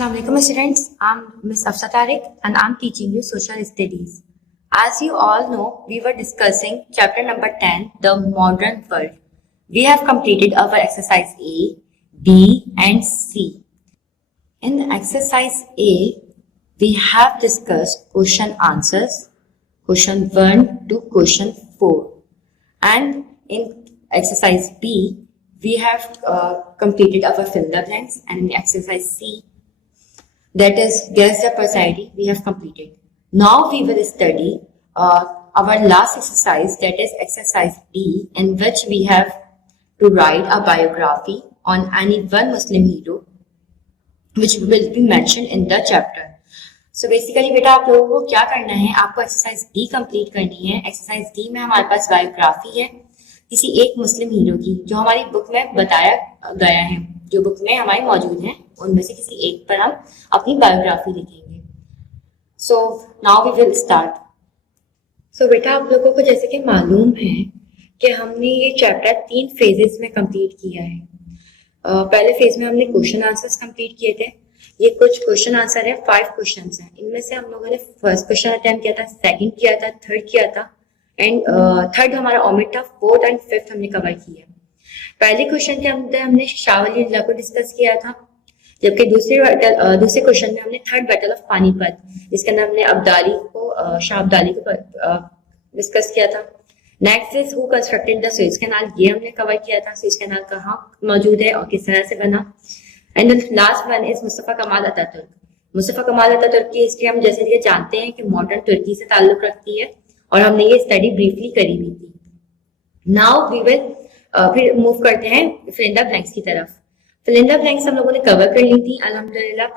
Assalamu alaikum students, I'm Miss Afsa Tariq and I'm teaching you social studies. As you all know, we were discussing chapter number 10, the modern world. We have completed our exercise A, B and C. In exercise A, we have discussed question answers, question 1 to question 4. And in exercise B, we have completed our fill the blanks, and in exercise C, that is guess the personality, we have completed. Now we will study our last exercise, that is exercise D, in which we have to write a biography on any one Muslim hero which will be mentioned in the chapter. So basically बेटा आप लोगों को क्या करना है, आपको exercise D complete करनी है. एक्सरसाइज डी में हमारे पास बायोग्राफी है किसी एक मुस्लिम हीरो की जो हमारी बुक में बताया गया है, जो बुक में हमारी मौजूद है, उनमें से किसी एक पर हम अपनी बायोग्राफी लिखेंगे. So now we will start. So बेटा आप लोगों को जैसे कि मालूम है कि हमने ये चैप्टर 3 फेजेस में कंप्लीट किया है. पहले फेज में हमने क्वेश्चन आंसर्स कंप्लीट किए थे. ये कुछ क्वेश्चन आंसर है, 5 क्वेश्चंस हैं. इनमें से हम लोगों ने फर्स्ट क्वेश्चन अटेम्प्ट किया था, सेकंड किया था, थर्ड किया था एंड थर्ड हमारा ओमिट था, फोर्थ एंड फिफ्थ हमने कवर किया. पहले क्वेश्चन के अंदर हमने शाह वली अल्लाह को डिस्कस किया था, जबकि दूसरे क्वेश्चन में हमने थर्ड बैटल ऑफ पानीपत, जिसके अंदर हमने अब्दाली को शाह अब्दाली को डिस्कस किया था. Next is who constructed the Suez canal, ये हमने कवर किया था. सुएज कैनाल कहाँ मौजूद है और किस तरह से बना. And last one is Mustafa Kemal Ataturk. Mustafa Kemal Ataturk की हिस्ट्री हम जैसे कि जानते हैं कि मॉडर्न तुर्की से ताल्लुक रखती है और हमने ये स्टडी ब्रीफली करी हुई थी. नाउ वी विल फिर मूव करते हैं फिल इन द ब्लैंक्स की तरफ. फिल इन द ब्लैंक्स हम लोगों ने कवर कर ली थी अल्हम्दुलिल्लाह.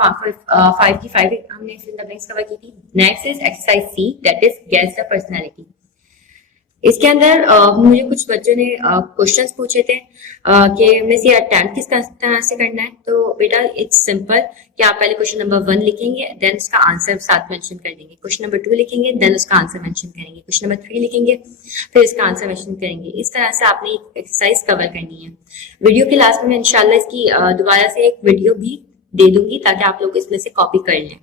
5 की 5 हमने fill in the blanks cover की थी. Next is exercise C, that is guess the personality. इसके अंदर मुझे कुछ बच्चों ने क्वेश्चंस पूछे थे कि मिस ये अटेम्प्ट किस तरह से करना है. तो बेटा इट्स सिंपल कि आप पहले क्वेश्चन नंबर 1 लिखेंगे, देन उसका आंसर साथ मेंशन कर देंगे. क्वेश्चन नंबर 2 लिखेंगे, देन उसका आंसर मेंशन करेंगे. क्वेश्चन नंबर 3 लिखेंगे, फिर इसका आंसर मेंशन करेंगे. इस तरह से आपने एक्सरसाइज कवर करनी है. वीडियो के लास्ट में इंशाल्लाह इसकी दोबारा से एक वीडियो भी दे दूंगी ताकि आप लोग इसमें से कॉपी कर लें.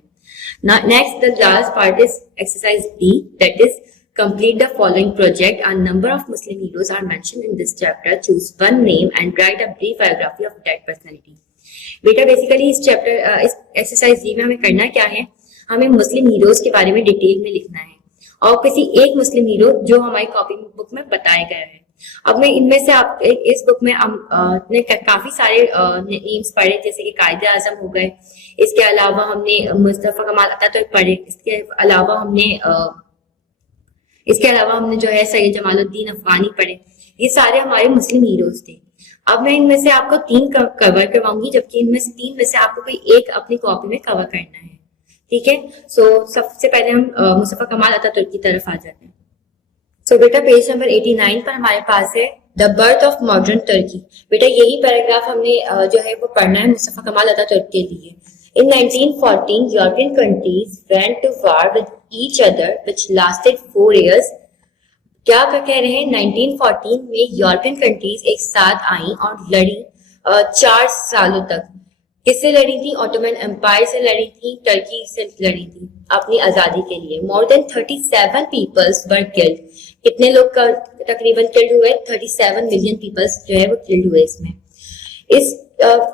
Next the last part is exercise D, that is complete the following project. A number of Muslim heroes are mentioned in this chapter. Choose one name and write a brief biography of that personality. बेटा basically इस chapter इस exercise D में हमें करना क्या है, हमें मुस्लिम heroes के बारे में डिटेल में लिखना है और किसी एक मुस्लिम हीरो जो हमारी कॉपी बुक में बताया गया है. अब मैं इनमें से आप इस बुक में हमने काफी सारे नेम्स पढ़े, जैसे कि कायदे आजम हो गए. इसके अलावा हमने मुस्तफा कमाल अतातुर्क पढ़े. इसके अलावा हमने जो है सैयद जमालुद्दीन अफगानी पढ़े. ये सारे हमारे मुस्लिम हीरोज थे. अब मैं इनमें से आपको 3 कवर करवाऊंगी, जबकि इनमें से 3 में से आपको कोई एक अपनी कॉपी में कवर करना है. ठीक है. सो सबसे पहले हम मुस्तफा कमाल अतातुर्क की तरफ आ जाते हैं. सो बेटा पेज नंबर 89 पर हमारे पास है द बर्थ ऑफ मॉडर्न तुर्की. बेटा यही पैराग्राफ हमने जो है वो पढ़ना है मुस्तफा कमाल अतातुर्क के लिए. In 1914, European countries went to war with each other, which lasted 4 years. क्या कह रहे हैं, 1914 में यूरोपियन कंट्रीज एक साथ आई और लड़ी 4 सालों तक. किससे लड़ी थी? ऑटोमन एम्पायर से लड़ी थी, टर्की से लड़ी थी अपनी आजादी के लिए. More than 37 peoples were killed. कितने लोग तकरीबन किल्ड हुए? 37 मिलियन पीपल्स जो है वो किल्ड हुए इसमें. इस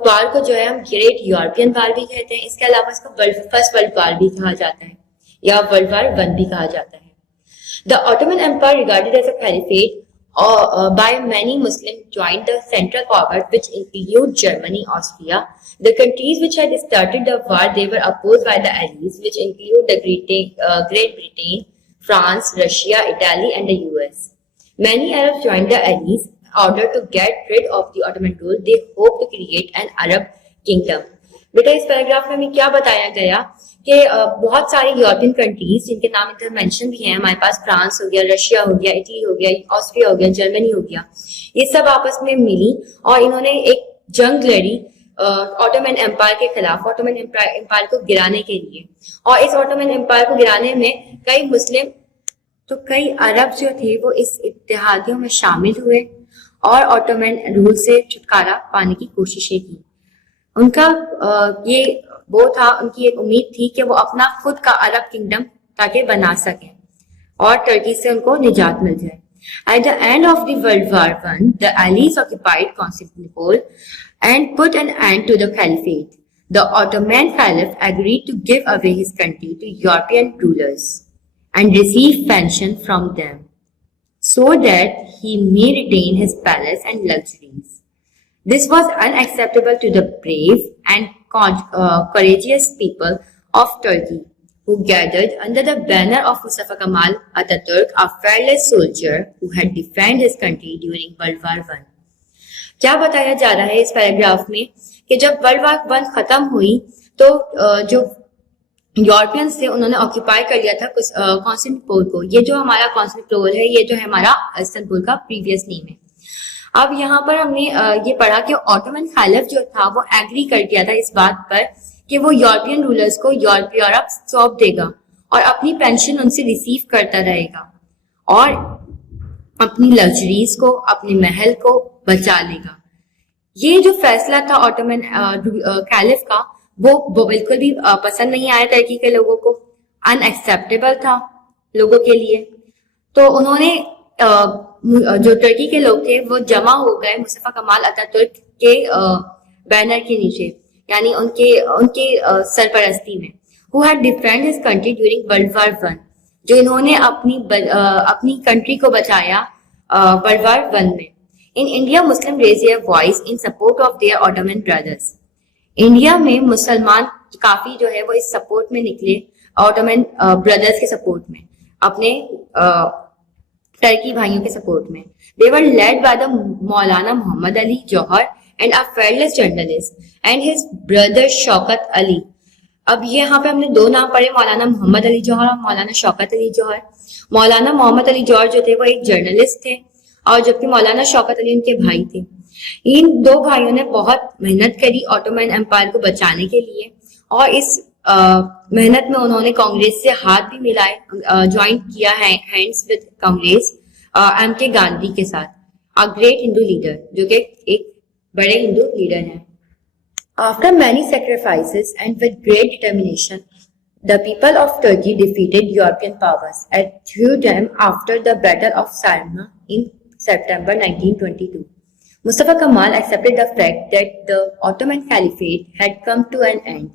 वार को जो है हम ग्रेट यूरोपियन वार भी कहते हैं. इसके अलावा इसको फर्स्ट वर्ल्ड वार भी कहा जाता है या वर्ल्ड वार 1 भी कहा जाता है. The Ottoman Empire regarded as a caliphate by many Muslims joined the Central Power, which include Germany, Austria. The countries which had started the war, they were opposed by the Allies, which include the Great Britain, France, Russia, Italy, and the US. Many Arabs joined the Allies. Order to get rid of the Ottoman rule, they hope to create an Arab kingdom. बेटा इस paragraph में हमें क्या बताया गया कि बहुत सारी यूरोपियन कंट्रीज जिनके नाम इधर मेंशन भी हैं हमारे पास, फ्रांस हो गया, रशिया हो गया, इटली हो गया, ऑस्ट्रिया हो गया, जर्मनी हो गया, ये सब आपस में मिली और इन्होंने एक जंग लड़ी ऑटोमन एम्पायर के खिलाफ, ऑटोमन एम्पायर को गिराने के लिए. और इस ऑटोमन एम्पायर को गिराने में कई मुस्लिम तो कई अरब जो थे वो इस इत्तेहादियों में शामिल हुए और ऑटोमन रूल से छुटकारा पाने की कोशिशें की. उनका ये वो था, उनकी एक उम्मीद थी कि वो अपना खुद का अरब किंगडम ताकि बना सकें और टर्की से उनको निजात मिल जाए। At the end of the World War I, the Allies occupied Constantinople and put an end to the Caliphate. The Ottoman Caliph agreed to give away his country to European rulers and receive pension from them, so that he may retain his palace and luxuries. This was unacceptable to the brave and courageous people of Turkey, who gathered under the banner of Mustafa Kemal Atatürk, a fearless soldier who had defended his country during World War I. क्या बताया जा रहा है इस paragraph में कि जब world war 1 खत्म हुई तो जो यूरोपियंस थे उन्होंने ऑक्यूपाई कर लिया था कॉन्स्टेंटिनोपल को। ये जो हमारा कॉन्स्टेंटिनोपल है, ये जो है हमारा इस्तांबुल का प्रीवियस नेम है। अब यहाँ पर हमने ये पढ़ा कि ऑटोमन खलीफ जो था वो एग्री कर गया था इस बात पर कि वो यूरोपियन रूलर्स को यूरोप सौंप देगा और अपनी पेंशन उनसे रिसीव करता रहेगा और अपनी लग्जरीज को, अपने महल को बचा लेगा। ये जो फैसला था ऑटोमन खलीफ का वो बिल्कुल भी पसंद नहीं आया टर्की के लोगों को, अनएक्सेप्टेबल था लोगों के लिए। तो उन्होंने जो टर्की के लोग थे वो जमा हो गए मुस्तफा कमाल अतातुर्क के बैनर के नीचे, यानी उनके सरपरस्ती में। Who had defend his country during world war I, जो इन्होंने अपनी कंट्री को बचाया वर्ल्ड वार I में। In India Muslim raise their voice in support of their Ottoman brothers. India में मुसलमान काफी जो है वो इस सपोर्ट में निकले, ऑटोमन ब्रदर्स के सपोर्ट में, अपने टर्की भाइयों के सपोर्ट में। They were led by the Maulana Mohammad Ali Jauhar and a fearless journalist and his brother Shaukat Ali. अब ये यहाँ पे हमने दो नाम पढ़े, मौलाना मोहम्मद अली जौहर और मौलाना शौकत अली जौहर। मौलाना मोहम्मद अली जौहर जो थे वो एक जर्नलिस्ट थे और जबकि मौलाना शौकत अली उनके भाई थे। इन दो भाइयों ने बहुत मेहनत करी ऑटोमन एम्पायर को बचाने के लिए और इस मेहनत में उन्होंने कांग्रेस से हाथ भी मिलाए, ज्वाइन किया है hands with Congress MK. Gandhi के साथ, अ ग्रेट हिंदू लीडर, जो कि एक बड़े हिंदू लीडर हैं। After many sacrifices and with great determination, the people of Turkey defeated European powers and threw them after the Battle of Saarma in September 1922. Mustafa Kemal accepted the fact that the Ottoman Caliphate had come to an end.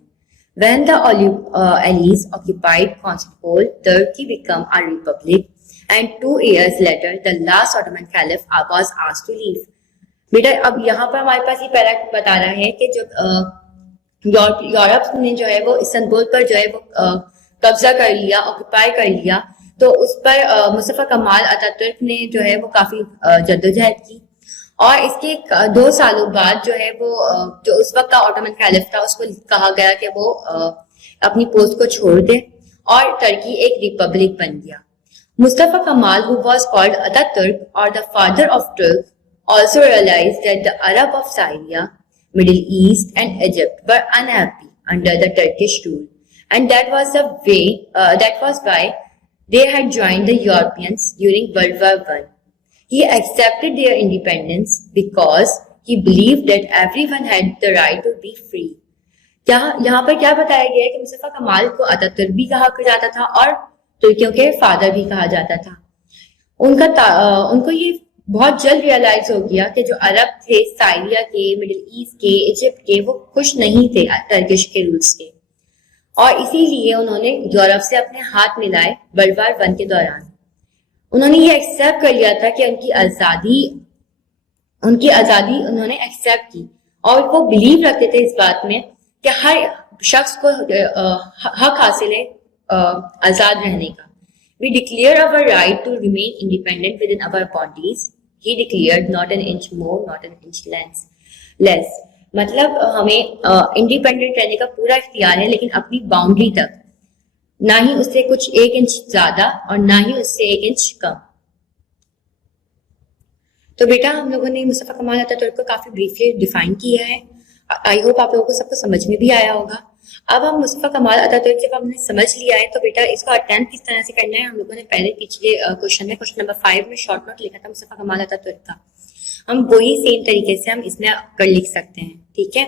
When the Allies occupied Constantinople, Turkey became a republic, and 2 years later, the last Ottoman Caliph was asked to leave. बेटा अब यहाँ पर हमारे पास ये para बता रहा है कि जब यूरोप ने जो है वो इस्तांबुल पर जो है वो कब्जा कर लिया, ऑक्यूपाई कर लिया, तो उस पर मुस्तफा कमाल अतातुर्क ने जो है वो काफी जद्दोजहद की और इसके 2 सालों बाद जो है वो जो उस वक्त का ऑटोमन खलीफ था उसको कहा गया कि वो अपनी पोस्ट को छोड़ दे और टर्की एक रिपब्लिक बन गया। मुस्तफा कमाल, who was called Ataturk or the father of Turk, also realized that the Arab of Syria, Middle East and Egypt were unhappy under the Turkish rule, and that was why they had joined the Europeans during World War I. He accepted their independence because he believed that everyone had the right to be free. यहाँ पर क्या बताया गया है कि मुस्तफा कमाल को Ataturk भी कहा जाता था और तुर्कियों के फादर भी कहा जाता था। उनको ये बहुत जल्द रियलाइज हो गया कि जो अरब थे साइरिया के, मिडिल ईस्ट के, इजिप्ट के, वो खुश नहीं थे टर्किश के रूल्स के और इसीलिए उन्होंने यूरोप से अपने हाथ मिलाए वर्ल्ड वार I के दौरान। उन्होंने ये एक्सेप्ट कर लिया था कि उनकी आजादी उन्होंने एक्सेप्ट की और वो बिलीव रखते थे इस बात में कि हर शख्स को हक हासिल है आजाद रहने का। We declare our right to remain independent within our bodies. He declared not an inch more, not an inch less. मतलब हमें इंडिपेंडेंट रहने का पूरा इख्तियार है, लेकिन अपनी बाउंड्री तक, ना ही उससे कुछ 1 इंच ज्यादा और ना ही उससे 1 इंच कम। तो बेटा हम लोगों ने मुस्तफा कमाल अतातुर्क को काफी ब्रीफली डिफाइन किया है। आई होप आप लोगों को सबको समझ में भी आया होगा। अब हम मुस्तफा कमाल अतातुर्क जब हमने समझ लिया है तो बेटा इसको अटेम्प्ट किस तरह से करना है, हम लोगों ने पहले पिछले क्वेश्चन नंबर 5 में शॉर्ट नोट लिखा था मुस्तफा कमाल अतातुर्क का। हम वही सेम तरीके से हम इसमें कर लिख सकते हैं। ठीक है,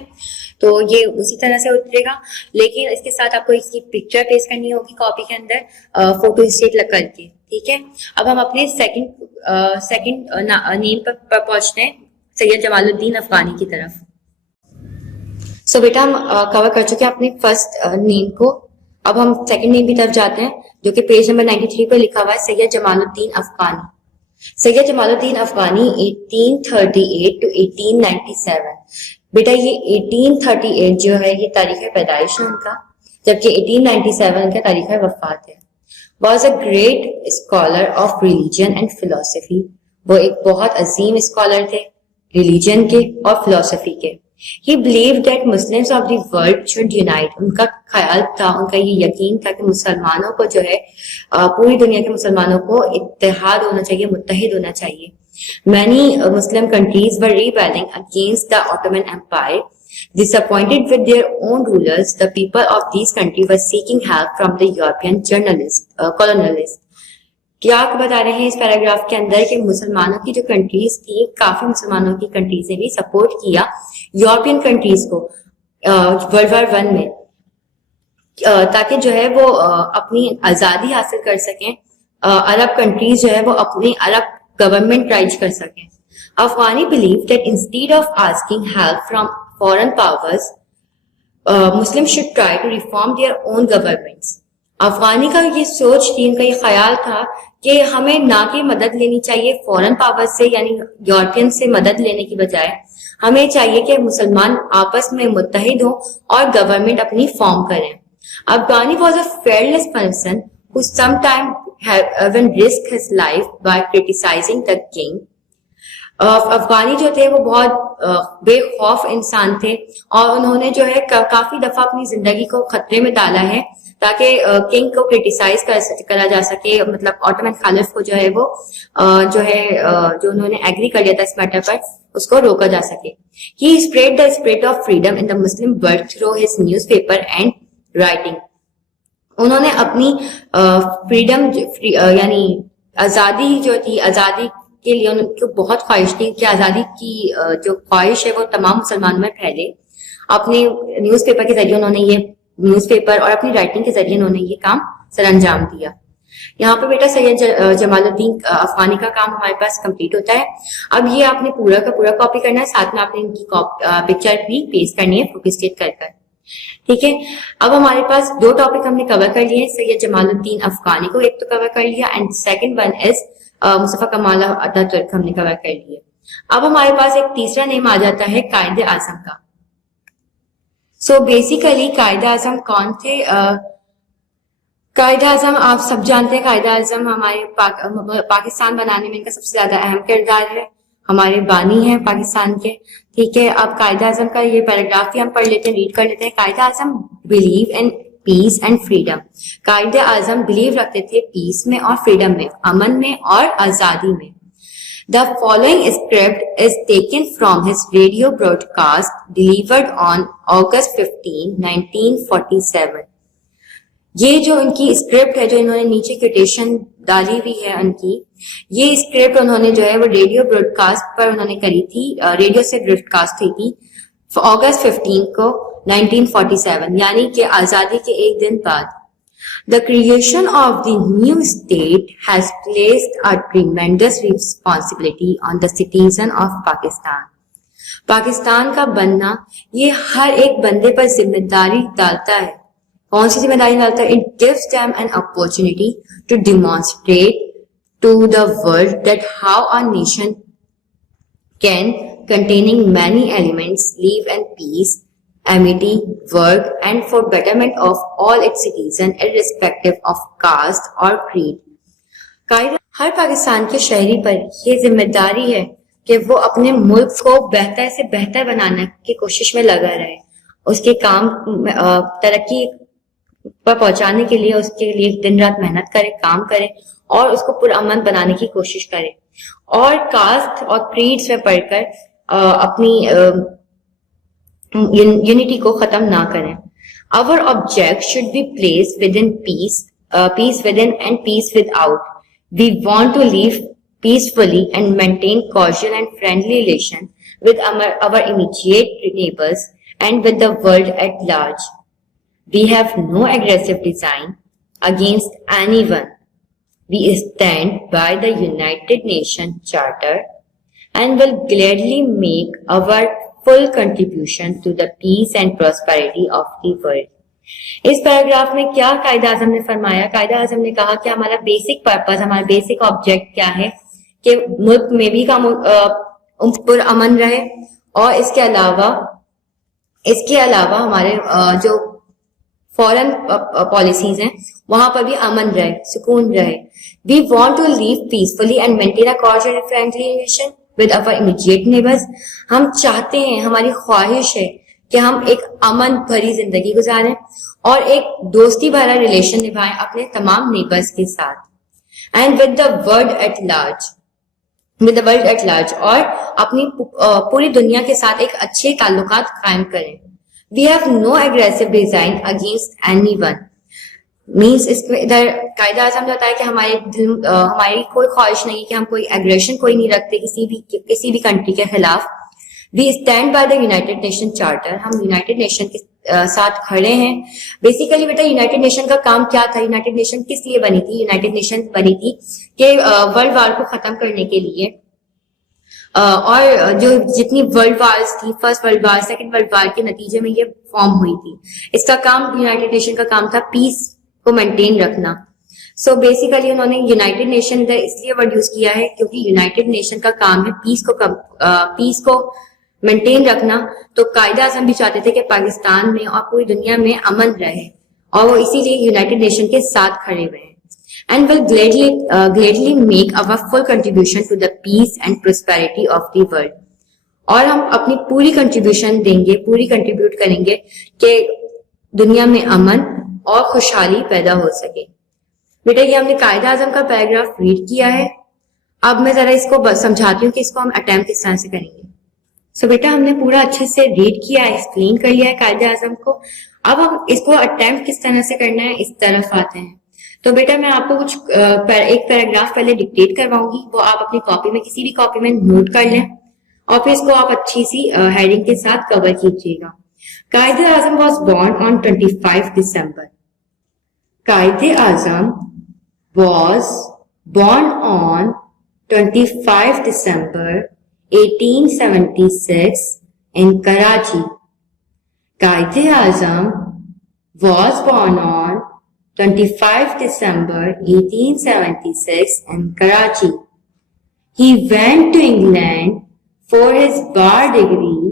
तो ये उसी तरह से उतरेगा, लेकिन इसके साथ आपको इसकी पिक्चर पेस्ट करनी होगी कॉपी के अंदर, फोटो स्टेट लग करके। ठीक है, अब हम अपने सेकंड नेम पर पहुंचते हैं, सैयद जमालुद्दीन अफगानी की तरफ। सो बेटा हम कवर कर चुके हैं अपने फर्स्ट नेम को। अब हम सेकंड नेम की तरफ जाते हैं, जो कि पेज नंबर 93 पर लिखा हुआ है, सैयद जमालुद्दीन अफगानी। सैयद जमालुद्दीन अफगानी 1838 टू 1897। बेटा ये 1838 जो है ये तारीख है पैदाइश है उनका, जबकि 1897 का तारीख है वफात है। Was a great scholar of religion and philosophy. वो एक बहुत अजीम स्कॉलर थे रिलीजन के और फिलोसफी के। He believed that Muslims of the world should unite. उनका ख्याल था, उनका ये यकीन था कि मुसलमानों को जो है पूरी दुनिया के मुसलमानों को इत्तेहाद होना चाहिए, मुत्तहिद होना चाहिए। Many Muslim countries were rebelling against the Ottoman Empire. Disappointed with their own rulers, the people of these countries were seeking help from the European colonialists. क्या बता रहे हैं इस पैराग्राफ के अंदर कि मुसलमानों की जो कंट्रीज थी, काफी मुसलमानों की कंट्रीज ने भी सपोर्ट किया यूरोपियन कंट्रीज को वर्ल्ड वॉर 1 में, ताकि जो है वो अपनी आजादी हासिल कर सकें। अरब कंट्रीज जो है वो अपनी अरब गवर्नमेंट राइज कर सकें। Afghani believe that instead of asking help from foreign powers, Muslim should try to reform their own governments. Afghani का ये सोच थी, इनका ये ख्याल था कि हमें ना कि मदद लेनी चाहिए फॉरेन पावर से, यानी यूरोपियन से मदद लेने की बजाय हमें चाहिए कि मुसलमान आपस में मुत्तहिद हो और गवर्नमेंट अपनी फॉर्म करें। Afghani was a fearless person who sometime even risked his life by criticizing the king. Afghani जो थे वो बहुत बेखौफ इंसान थे और उन्होंने जो है काफी दफा अपनी जिंदगी को खतरे में डाला है ताकि किंग को क्रिटिसाइज करा जा सके, मतलब ऑटोमन खालिफ को जो है वो जो उन्होंने एग्री कर लिया था इस मैटर पर, उसको रोका जा सके। He spread the spirit of freedom in the Muslim world through his newspaper and writing. उन्होंने अपनी फ्रीडम यानी आजादी जो थी, आजादी के लिए उनको बहुत ख्वाहिश थी कि आजादी की जो ख्वाहिश है वो तमाम मुसलमानों में फैले। अपने न्यूज़पेपर के जरिए उन्होंने ये न्यूज़पेपर और अपनी राइटिंग के जरिए उन्होंने ये काम सरअंजाम दिया। यहाँ पे बेटा सैयद जमालुद्दीन अफगानी का काम हमारे पास कंप्लीट होता है। अब ये आपने पूरा का पूरा कॉपी करना है, साथ में आपने इनकी पिक्चर भी पेस्ट करनी है फोटो स्टेट कर। ठीक है, अब हमारे पास 2 टॉपिक हमने कवर कर लिए, सैयद जमालुद्दीन अफगानी को एक तो कवर कर लिया and second one is Mustafa Kemal Ataturk हमने कवर कर लिया। अब हमारे पास एक तीसरा नेम आ जाता है कायदे आजम का। सो बेसिकली कायदे आजम कौन थे? कायदे आजम आप सब जानते हैं, कायदे आजम हमारे पाकिस्तान बनाने में इनका सबसे ज्यादा अहम किरदार है, हमारे बानी हैं पाकिस्तान के। ठीक है, अब कायदे आजम का ये पैराग्राफ भी हम पढ़ लेते हैं, रीड कर लेते हैं। Quaid-e Azam believe in peace and freedom. Quaid-e Azam believe रखते थे पीस में और फ्रीडम में, अमन में और आजादी में। The following script is taken from his radio broadcast delivered on August 15, 1947। ये जो इनकी स्क्रिप्ट है, जो इन्होंने नीचे कोटेशन डाली हुई है उनकी, ये स्क्रिप्ट उन्होंने जो है वो रेडियो ब्रॉडकास्ट पर उन्होंने करी थी, रेडियो से ब्रॉडकास्ट हुई थी August 15 को 1947, यानी कि आजादी के एक दिन बाद। The creation of the new state has placed a tremendous responsibility on the citizen of Pakistan. Pakistan का बनना ये हर एक बंदे पर जिम्मेदारी डालता है। कौन सी जिम्मेदारी डालता है? It gives them an opportunity to demonstrate to the world that how a nation can, containing many elements, live in peace, amity, work, and for betterment of all its citizens, irrespective of caste or creed. कायदा हर पाकिस्तान के शहरी पर यह जिम्मेदारी है कि वो अपने मुल्क को बेहतर से बेहतर बनाने की कोशिश में लगा रहे, उसके काम तरक्की पर पहुंचाने के लिए उसके लिए दिन रात मेहनत करे, काम करे और उसको पुरअमन बनाने की कोशिश करे, और कास्ट और क्रीड्स में पढ़कर अपनी यूनिटी को खत्म ना करें। Our object should be placed within peace, peace within and peace without. We want to live peacefully and maintain cordial and friendly relation with our immediate neighbors and with the world at large. We have no aggressive design against anyone. We stand by the United Nations Charter and will gladly make our full contribution to the peace and prosperity of the world. इस paragraph में क्या कायदा आजम ने फरमाया? कायदा आजम ने कहा कि हमारा बेसिक पर्पस, हमारा बेसिक ऑब्जेक्ट क्या है कि मुल्क में भी का पुरअमन रहे और इसके अलावा हमारे जो फॉरेन पॉलिसीज हैं वहां पर भी अमन रहे, सुकून रहे. We want to live peacefully and maintain a cordial and friendly relation with our immediate neighbours. हम चाहते हैं, हमारी ख्वाहिश है कि हम एक अमन भरी जिंदगी गुजारें और एक दोस्ती भरा रिलेशन निभाएं अपने तमाम नेबर्स के साथ. And with the world at large और अपनी पूरी दुनिया के साथ एक अच्छे ताल्लुकात कायम करें. We have no aggressive design against anyone. Means इसमें इधर कायदा आजम बताया कि हमारी कोई ख्वाहिश नहीं कि हम कोई एग्रेशन कोई नहीं रखते किसी भी कंट्री के खिलाफ. We stand by the United Nation charter. हम यूनाइटेड नेशन के साथ खड़े हैं. बेसिकली बेटा यूनाइटेड नेशन का काम क्या था? यूनाइटेड नेशन किस लिए बनी थी? यूनाइटेड नेशन बनी थी कि वर्ल्ड वार को खत्म करने के लिए, और जो जितनी वर्ल्ड वार्स थी, first world war, second world war के नतीजे में ये फॉर्म हुई थी. इसका काम, यूनाइटेड नेशन का काम था पीस को मेंटेन रखना. सो बेसिकली उन्होंने यूनाइटेड नेशन इधर इसलिए वर्ड यूज किया है क्योंकि यूनाइटेड नेशन का काम है पीस को मेंटेन रखना. तो कायदा आजम भी चाहते थे कि पाकिस्तान में और पूरी दुनिया में अमन रहे और वो इसीलिए यूनाइटेड नेशन के साथ खड़े हुए हैं. And will gladly make our full contribution to the peace and prosperity of the world. और हम अपनी पूरी कंट्रीब्यूशन देंगे, पूरी कंट्रीब्यूट करेंगे कि दुनिया में अमन और खुशहाली पैदा हो सके. बेटा ये हमने कायदा आजम का पैराग्राफ रीड किया है. अब मैं जरा इसको समझाती हूँ कि इसको हम अटेम्प्ट किस तरह से करेंगे. सो बेटा हमने पूरा अच्छे से रीड किया, एक्सप्लेन कर लिया है कायदा आजम को. अब हम इसको अटेम्प्ट किस तरह से करना है इस तरफ आते हैं. तो बेटा मैं आपको एक पैराग्राफ पहले डिक्टेट करवाऊंगी, वो आप अपनी कॉपी में किसी भी कॉपी में नोट कर लें और फिर इसको आप अच्छी सी हेडिंग के साथ कवर कीजिएगा. Quaid-e Azam was born on 25 December. Quaid-e Azam was born on 25 December 1876 in Karachi. Qaid Azam was born on 25 December 1876 in Karachi. He went to England for his bar degree.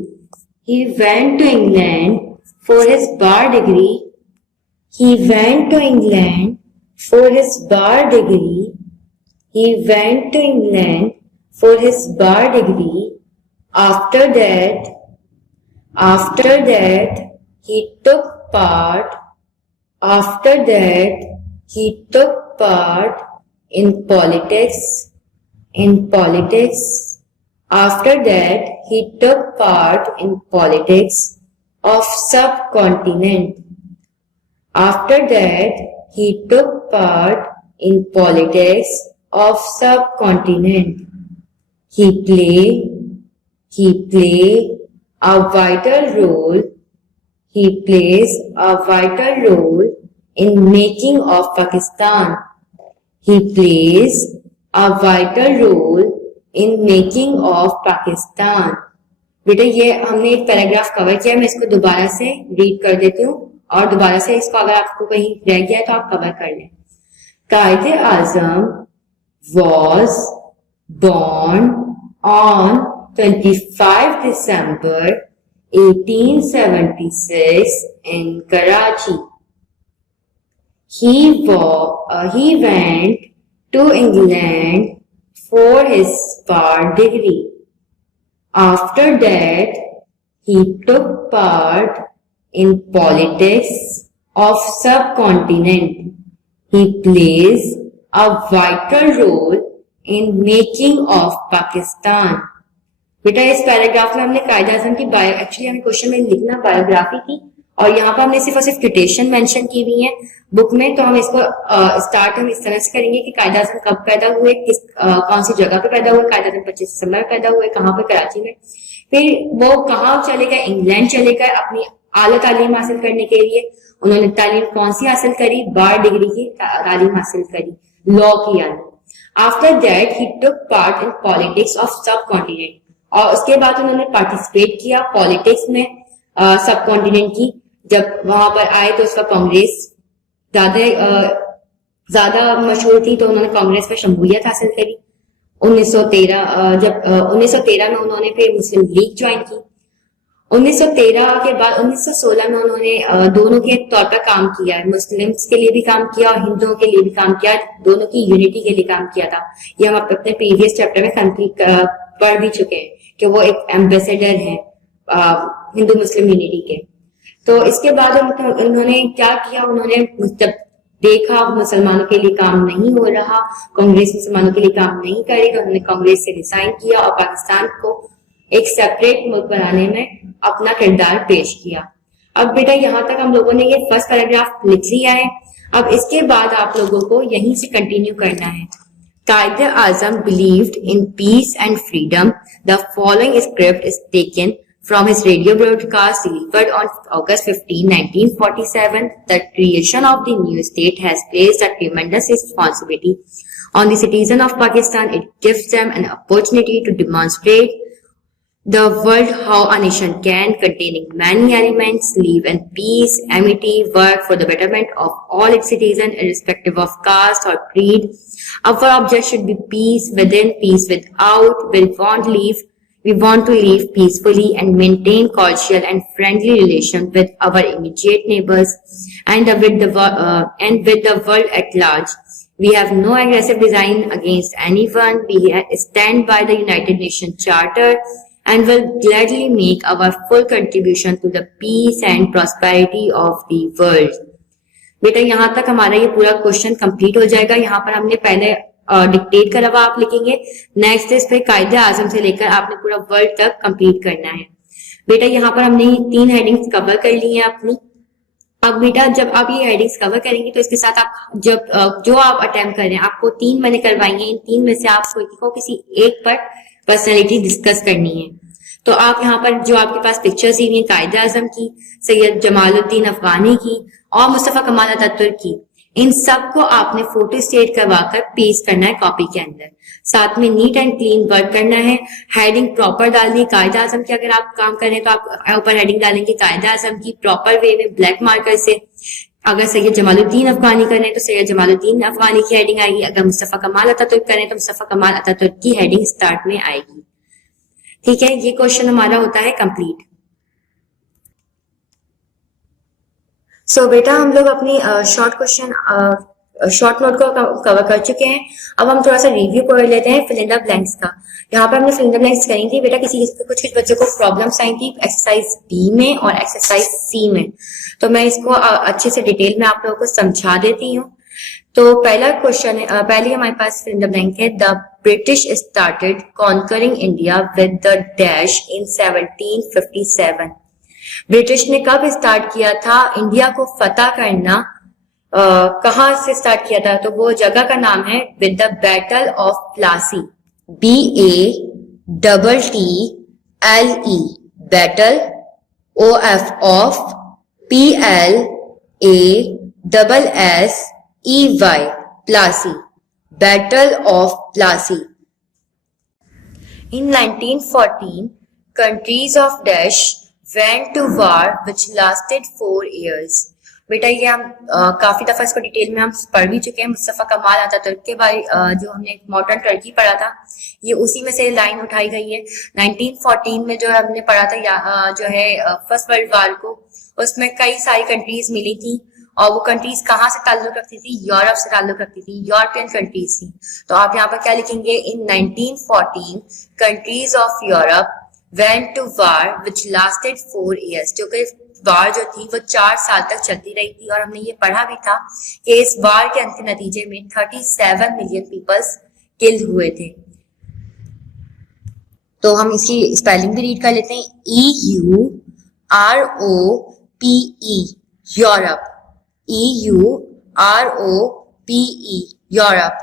He went to England for his bar degree. He went to England for his bar degree. He went to England for his bar degree. After that, he took part in politics. After that, he took part in politics of subcontinent. After that, he took part in politics of subcontinent. He plays a vital role in making of Pakistan. He plays a vital role in making of Pakistan. बेटा ये हमने एक paragraph cover किया, मैं इसको दोबारा से read कर देती हूँ और दोबारा से इसको अगर आपको कहीं रह गया तो आप कवर कर लें. कायदे आजम was born on 25 December 1876 in Karachi. He went to England for his bar degree. After that, he took part in politics of subcontinent. He plays a vital role in making of Pakistan. बेटा इस paragraph में हमने कायदा आजम की actually हमें question में लिखना biography थी और यहाँ पर हमने सिर्फ और सिर्फ क्विटेशन मेंशन की हुई है बुक में। तो हम इसको स्टार्ट हम इस तरह से करेंगे कि कायद आज़म कब पैदा हुए, कौन सी जगह पे पैदा हुए, कायद आज़म 25 दिसंबर में पैदा हुए, कहाँ पे, कराची में। फिर वो कहाँ चले गए, इंग्लैंड चले गए अपनी आला तालीम हासिल करने के लिए। उन्होंने तालीम कौन सी हासिल करी, बार डिग्री की तालीम हासिल करी, लॉ की यानी। After that he took part in politics of सब कॉन्टिनेंट, और उसके बाद उन्होंने पार्टिसिपेट किया पॉलिटिक्स में सब कॉन्टिनेंट की। जब वहां पर आए तो उसका कांग्रेस ज्यादा मशहूर थी, तो उन्होंने कांग्रेस में शमूलियत हासिल करी। 1913 में उन्होंने फिर मुस्लिम लीग ज्वाइन की। 1913 के बाद 1916 में उन्होंने दोनों के तौर पर काम किया, मुस्लिम्स के लिए भी काम किया और हिंदुओं के लिए भी काम किया, दोनों की यूनिटी के लिए काम किया था। ये हम अपने प्रीवियस चैप्टर में कंप्लीट पढ़ भी चुके हैं कि वो एक एम्बेसडर है हिंदू मुस्लिम यूनिटी के। तो इसके बाद उन्होंने क्या किया, उन्होंने जब देखा मुसलमानों के लिए काम नहीं हो रहा, कांग्रेस मुसलमानों के लिए काम नहीं कर रही, तो उन्होंने कांग्रेस से रिजाइन किया और पाकिस्तान को एक सेपरेट मुल्क बनाने में अपना किरदार पेश किया। अब बेटा यहाँ तक हम लोगों ने ये फर्स्ट पैराग्राफ लिख लिया है। अब इसके बाद आप लोगों को यहीं से कंटिन्यू करना है। कायद आजम believed in peace and freedom. The following script is taken from his radio broadcast delivered on August 15, 1947. The creation of the new state has placed a tremendous responsibility on the citizen of Pakistan. It gives them an opportunity to demonstrate the world how a nation can, containing many elements, live in peace, amity, work for the betterment of all its citizens, irrespective of caste or creed. Our object should be peace within, peace without. We want to live peacefully and maintain cordial and friendly relations with our immediate neighbors and with the world at large. We have no aggressive design against anyone. We stand by the United Nations Charter and will gladly make our full contribution to the peace and prosperity of the world. बेटा यहाँ तक हमारा ये पूरा question complete हो जाएगा। यहाँ पर हमने पहले डिक्टेट करा हुआ आप लिखेंगे, नेक्स्ट इस पे कायदे आजम से लेकर आपने पूरा वर्ड तक कंप्लीट करना है। बेटा यहाँ पर हमने 3 हेडिंग्स कवर कर ली हैं अपनी। अब बेटा जब आप ये हेडिंग्स कवर करेंगे तो इसके साथ आप जो आप अटेम्प्ट कर रहे हैं, आपको 3 मैंने करवाएंगे, इन 3 में से आपको किसी एक पर पर्सनैलिटी डिस्कस करनी है। तो आप यहाँ पर जो आपके पास पिक्चर्स ही हैं कायद आजम की, सैयद जमालुद्दीन अफगानी की और मुस्तफा कमाल अतातुर्क की, इन सब को आपने फोटो स्टेट करवाकर पेस्ट करना है कॉपी के अंदर। साथ में नीट एंड क्लीन वर्क करना है, हेडिंग प्रॉपर डालनी। कायद आजम की अगर आप काम कर रहे हैं तो आप ऊपर हेडिंग डालेंगे कायद आजम की प्रॉपर वे में ब्लैक मार्कर से। अगर सैयद जमालुद्दीन अफगानी कर रहे हैं तो सैयद जमालुद्दीन अफगानी की हेडिंग आएगी। अगर मुस्तफा कमाल अतातुर्क कर रहे हैं तो मुस्तफा कमाल अतातुर्क की हेडिंग स्टार्ट में आएगी। ठीक है, ये क्वेश्चन हमारा होता है कंप्लीट। सो बेटा हम लोग अपनी शॉर्ट नोट को कवर कर चुके हैं। अब हम थोड़ा सा रिव्यू कर लेते हैं फिल इन द ब्लैंक्स का। यहाँ पर हमने फिल इन द ब्लैंक्स करी थी बेटा, कुछ बच्चों को प्रॉब्लम्स आई थी एक्सरसाइज बी में और एक्सरसाइज सी में, तो मैं इसको अच्छे से डिटेल में आप लोगों को समझा देती हूँ। तो पहला क्वेश्चन है, पहले हमारे पास फिल इन द ब्लैंक है, the British started conquering India with the dash in 1757। British ने कब स्टार्ट किया था इंडिया को फतह करना, कहां से स्टार्ट किया था, तो वो जगह का नाम है with the battle of Plassey, BATTLE, battle, OF of, PLASSEY, Plassey, battle of Plassey. In 1914, countries of dash went to war which lasted 4 years. बेटा ये हम काफी दफा इसको डिटेल में हम पढ़ भी चुके हैं। मुस्तफा कमाल अतातुर्क के बारे जो हमने मॉडर्न टर्की पढ़ा था, ये उसी में से लाइन उठाई गई है। 1914 में जो हमने पढ़ा था जो है फर्स्ट वर्ल्ड वार को, उसमें कई सारी कंट्रीज मिली थी और वो कंट्रीज कहाँ से ताल्लुक रखती थी, यूरोप से ताल्लुक रखती थी, यूरोपियन कंट्रीज थी। तो आप यहाँ पर क्या लिखेंगे, in 1914 countries of Europe went to war which lasted 4 years, जो कि वार जो थी वो 4 साल तक चलती रही थी। और हमने ये पढ़ा भी था कि इस वार के अंतिम नतीजे में 37 मिलियन पीपल्स किल हुए थे। तो हम इसकी स्पेलिंग भी रीड कर लेते हैं, Europe, EUROPE Europe.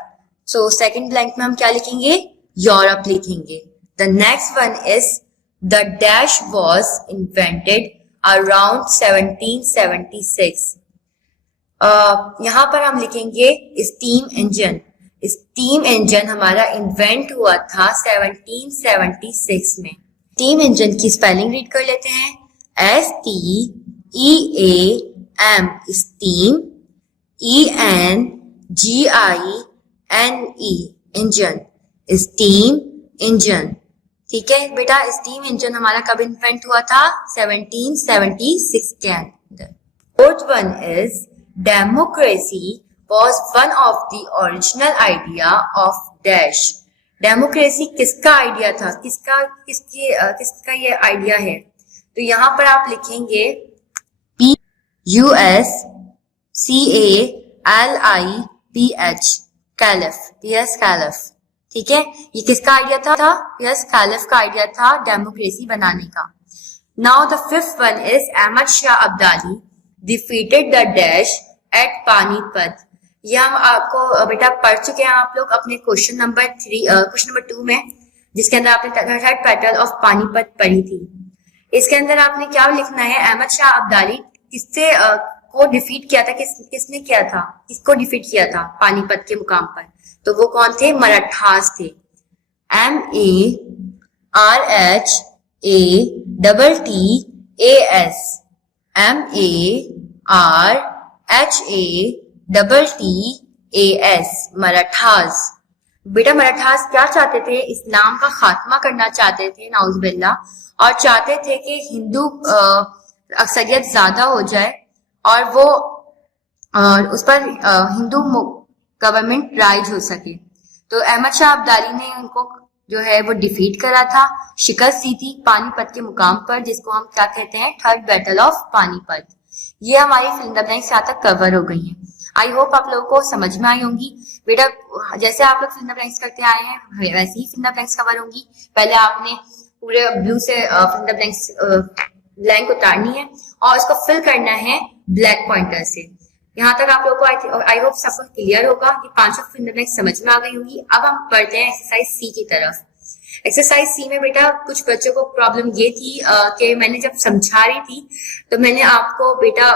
So second blank में हम क्या लिखेंगे? यूरोप लिखेंगे। The next one is the dash was invented around 1776। यहाँ पर हम लिखेंगे स्टीम इंजन। स्टीम इंजन हमारा इन्वेंट हुआ था 1776 में। स्टीम इंजन की स्पेलिंग रीड कर लेते हैं। STEAM steam, ENGINE engine, steam engine. ठीक है बेटा, स्टीम इंजन हमारा कब इन्वेंट हुआ था? 1776 के अंदर। Fourth one is democracy was one of the original idea of dash। Democracy किसका आइडिया था? किसका ये आइडिया है? तो यहाँ पर आप लिखेंगे PUSCALIPH कैलिफ, पीएस कैलिफ। ठीक है, ये किसका आइडिया था? पीएस कैलिफ का आइडिया था डेमोक्रेसी बनाने का। Now the fifth one is Ahmad Shah Abdali defeated the dash at Panipat. ये हम आपको बेटा पढ़ चुके हैं आप लोग अपने क्वेश्चन नंबर 2 में, जिसके अंदर आपने थर्ड बैटल ऑफ पानीपत पढ़ी थी। इसके अंदर आपने क्या लिखना है? अहमद शाह अब्दाली किससे को डिफीट किया था? किसने किया था? किसको डिफीट किया था पानीपत के मुकाम पर? तो वो कौन थे? मराठास थे। MARHATTAS, MARHATTAS Marathas. बेटा मराठास क्या चाहते थे? इस्लाम का खात्मा करना चाहते थे नाउजुबिल्लाह, और चाहते थे कि हिंदू अक्सरियत ज्यादा हो जाए और वो उस पर हिंदू गवर्नमेंट राइज हो सके। तो अहमद शाह अब्दाली ने उनको जो है वो डिफीट करा था, शिकस्त दी थी पानीपत के मुकाम पर, जिसको हम क्या कहते हैं? Third battle of Panipat. ये हमारी फिल्म द ब्लैंक्स यहाँ तक कवर हो गई हैं। आई होप आप लोगों को समझ में आई होंगी। बेटा जैसे आप लोग फिल्म द ब्लैंक्स करते आए हैं वैसे ही फिल्म द ब्लैंक्स कवर होंगी। पहले आपने पूरे ब्लू से फिल्म द ब्लैंक्स ब्लैंक उतारनी है और इसको फिल करना है ब्लैक पॉइंटर से। यहाँ तक आप लोगों को आई होप सबको क्लियर होगा कि 5 फिल्म द ब्लैंक्स समझ में आ गई होंगी। अब हम बढ़ते हैं एक्सरसाइज सी की तरफ। एक्सरसाइज सी में बेटा कुछ बच्चों को प्रॉब्लम ये थी कि मैंने जब समझा रही थी तो मैंने आपको बेटा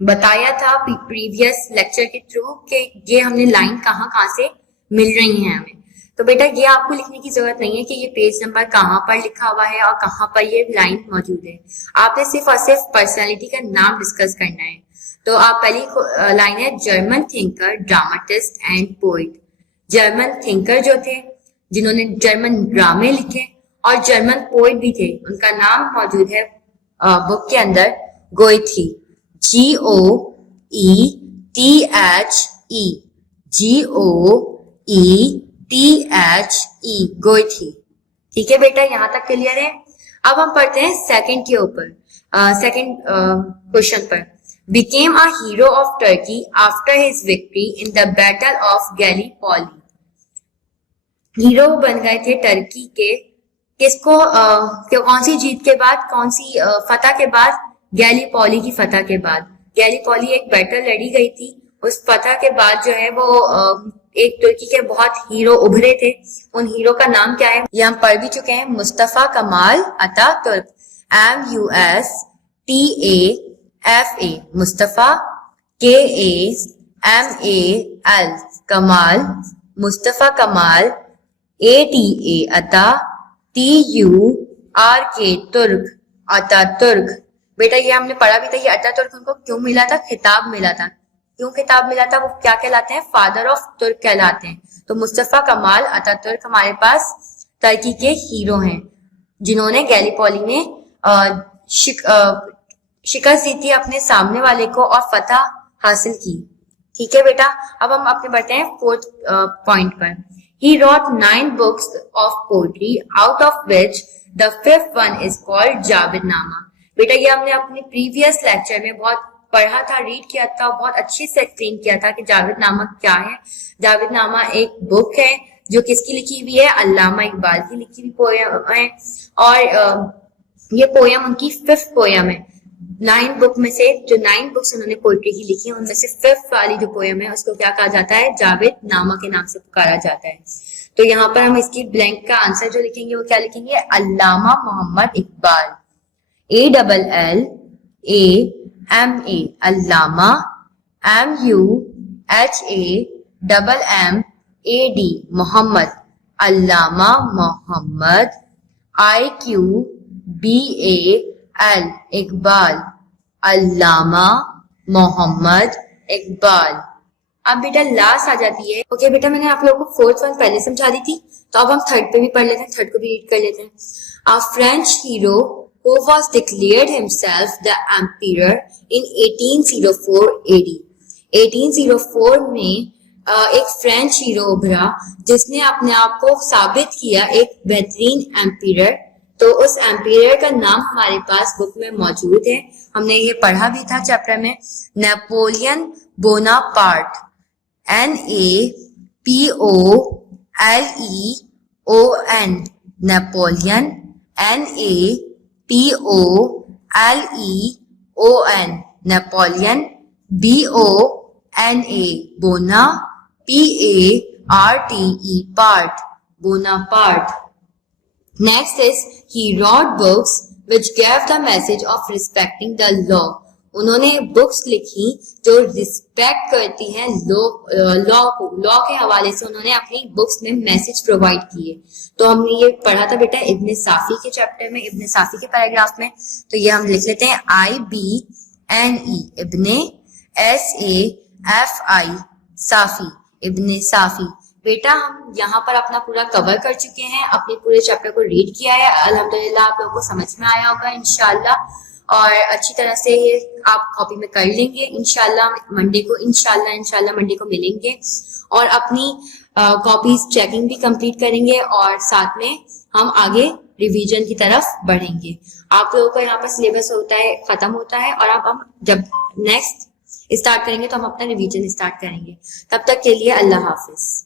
बताया था प्रीवियस लेक्चर के थ्रू कि ये हमने लाइन कहाँ से मिल रही है हमें। तो बेटा ये आपको लिखने की जरूरत नहीं है कि ये पेज नंबर कहाँ पर लिखा हुआ है और कहाँ पर ये लाइन मौजूद है। आपने सिर्फ और सिर्फ पर्सनैलिटी का नाम डिस्कस करना है। तो आप पहली लाइन है German thinker, dramatist and poet. German thinker जो थे जिन्होंने जर्मन ड्रामे लिखे और जर्मन पोइट भी थे, उनका नाम मौजूद है बुक के अंदर, गोएथे। GOETHE Goethe. ठीक है बेटा, यहाँ तक क्लियर है। अब हम पढ़ते हैं सेकंड के ऊपर, सेकंड क्वेश्चन पर। Became a hero of Turkey after his victory in the Battle of Gallipoli। Hero बन गए थे टर्की के किसको कौन सी जीत के बाद, कौन सी फतह के बाद? गैलीपोली की फतह के बाद। गैलीपोली एक बैटल लड़ी गई थी, उस फतह के बाद जो है वो एक तुर्की के बहुत हीरो उभरे थे। उन हीरो का नाम क्या है ये हम पढ़ भी चुके हैं, Mustafa Kemal Ataturk. MUSTAFA Mustafa, KAMAL कमाल, मुस्तफा कमाल, ATA अता, TURK तुर्क, अतातुर्क। बेटा ये हमने पढ़ा भी था, ये अतातुर्क उनको क्यों मिला था? खिताब मिला था। क्यों खिताब मिला था? वो क्या कहलाते हैं? फादर ऑफ तुर्क कहलाते हैं। तो मुस्तफा कमाल अतातुर्क हमारे पास टर्की के हीरो हैं जिन्होंने गैलीपोली में शिकस्त दी थी अपने सामने वाले को और फतह हासिल की। ठीक है बेटा, अब हम अपने बढ़ते हैं फोर्थ पॉइंट पर। He wrote 9 books of poetry, out of which the 5th one is called जावेदनामा। बेटा ये हमने अपने प्रीवियस लेक्चर में बहुत पढ़ा था, रीड किया था, बहुत अच्छे से एक्सप्लेन किया था कि जावेदनामा क्या है। जावेदनामा एक बुक है जो किसकी लिखी हुई है? अल्लामा इकबाल की लिखी हुई पोयम है, और ये पोयम उनकी 5th पोयम है। 9 बुक में से जो 9 बुक्स उन्होंने पोइट्री की लिखी है उनमें से 5th वाली जो पोयम है उसको क्या कहा जाता है, जावेद नामा के नाम से पुकारा जाता है। तो यहाँ पर हम इसकी ब्लैंक का आंसर जो लिखेंगे वो क्या लिखेंगे, अल्लामा मोहम्मद इकबाल, ALLAMA, अल्लामा, MUHAMMAD, मोहम्मद, अल्लामा मोहम्मद, IQBAL, इकबाल, अल्लामा मोहम्मद इकबाल। अब बेटा लास्ट आ जाती है। ओके बेटा, मैंने आप लोगों को 4th वन पहले समझा दी थी, तो अब हम 3rd पे भी पढ़ लेते हैं, 3rd को भी रीड कर लेते हैं। A French hero who was declared himself the emperor in 1804 AD। 1804 में एक फ्रेंच हीरो उभरा जिसने अपने आप को साबित किया एक बेहतरीन एम्पियर। तो उस एम्पियर का नाम हमारे पास बुक में मौजूद है, हमने ये पढ़ा भी था चैप्टर में, Napoleon Bonaparte, NAPOLEON, Napoleon, NAPOLEON, Napoleon, BONA, बोना, PARTE, part, Bonaparte. Next is he wrote books which gave the message of respecting the law। उन्होंने बुक्स लिखी जो रिस्पेक्ट करती हैं लॉ को, लॉ के हवाले से उन्होंने अपनी बुक्स में मैसेज प्रोवाइड किए। तो हमने ये पढ़ा था बेटा इब्न साफी के चैप्टर में, इब्न साफी के पैराग्राफ में। तो ये हम लिख लेते हैं IBNE, इब्ने, SAFI, साफी, इब्न साफी। बेटा हम यहाँ पर अपना पूरा कवर कर चुके हैं, अपने पूरे चैप्टर को रीड किया है। अल्हम्दुलिल्लाह आप लोगों को समझ में आया होगा इंशाल्लाह, और अच्छी तरह से ये आप कॉपी में कर लेंगे इंशाल्लाह। मंडे को मिलेंगे और अपनी कॉपीज चेकिंग भी कंप्लीट करेंगे और साथ में हम आगे रिवीजन की तरफ बढ़ेंगे। आप लोगों का यहाँ पर सिलेबस खत्म होता है और अब हम जब नेक्स्ट स्टार्ट करेंगे तो हम अपना रिवीजन स्टार्ट करेंगे। तब तक के लिए अल्लाह हाफिज।